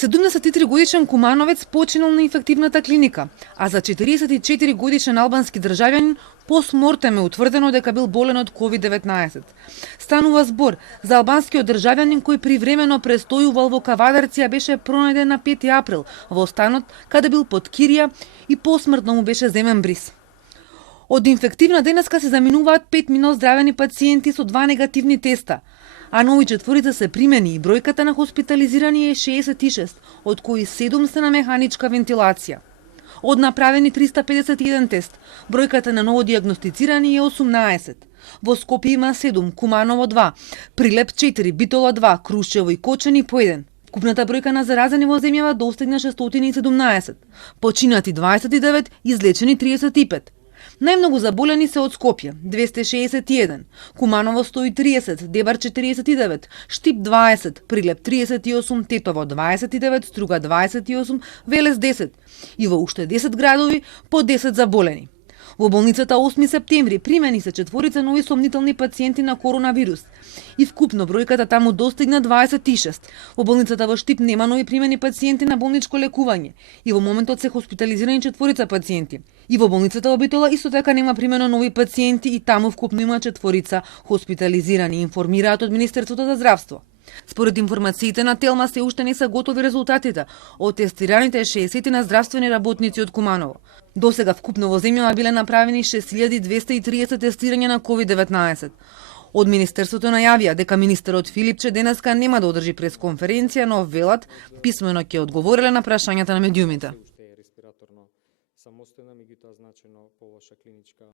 73 годишен кумановец починал на инфективната клиника, а за 44 годишен албански државјанин постмортем е утврдено дека бил болен од COVID-19. Станува збор за албанскиот државјанин кој привремено престојувал во Кавадарција, беше пронајден на 5 април во станот каде бил под кирија и посмртно му беше земен бриз. Од инфективна денеска се заминуваат 5 миноздравени пациенти со 2 негативни теста, а нови четворица се примени и бројката на хоспитализирани е 66, од кои 7 се на механичка вентилација. Од направени 351 тест, бројката на новодиагностицирани е 18. Во Скопје има 7, Куманово 2, Прилеп 4, Битола 2, Крушево и Кочани по 1. Вкупната бројка на заразени во земјава достигна 617, починати 29, излечени 35. Најмногу заболени се од Скопје 261, Куманово 130, Дебар 49, Штип 20, Прилеп 38, Тетово 29, Струга 28, Велес 10 и во уште 10 градови по 10 заболени. Во болницата 8 септември примени се четворица нови сомнителни пациенти на коронавирус и вкупно бројката таму достигна 26. Во болницата во Штип нема нови примени пациенти на болничко лекување и во моментот се хоспитализирани четворица пациенти. И во болницата во Битола исто така нема примено нови пациенти и таму вкупно има четворица хоспитализирани, информираат од Министерството за здравство. Според информациите на Телма се уште не се готови резултатите од тестираните 60 на здравствени работници од Куманово. Досега вкупно во земјава биле направени 6230 тестирања на COVID-19. Од Министерството најавија дека министерот Филипче денеска нема да одржи пресконференција, но велат писмено ќе одговориле на прашањата на медиумите.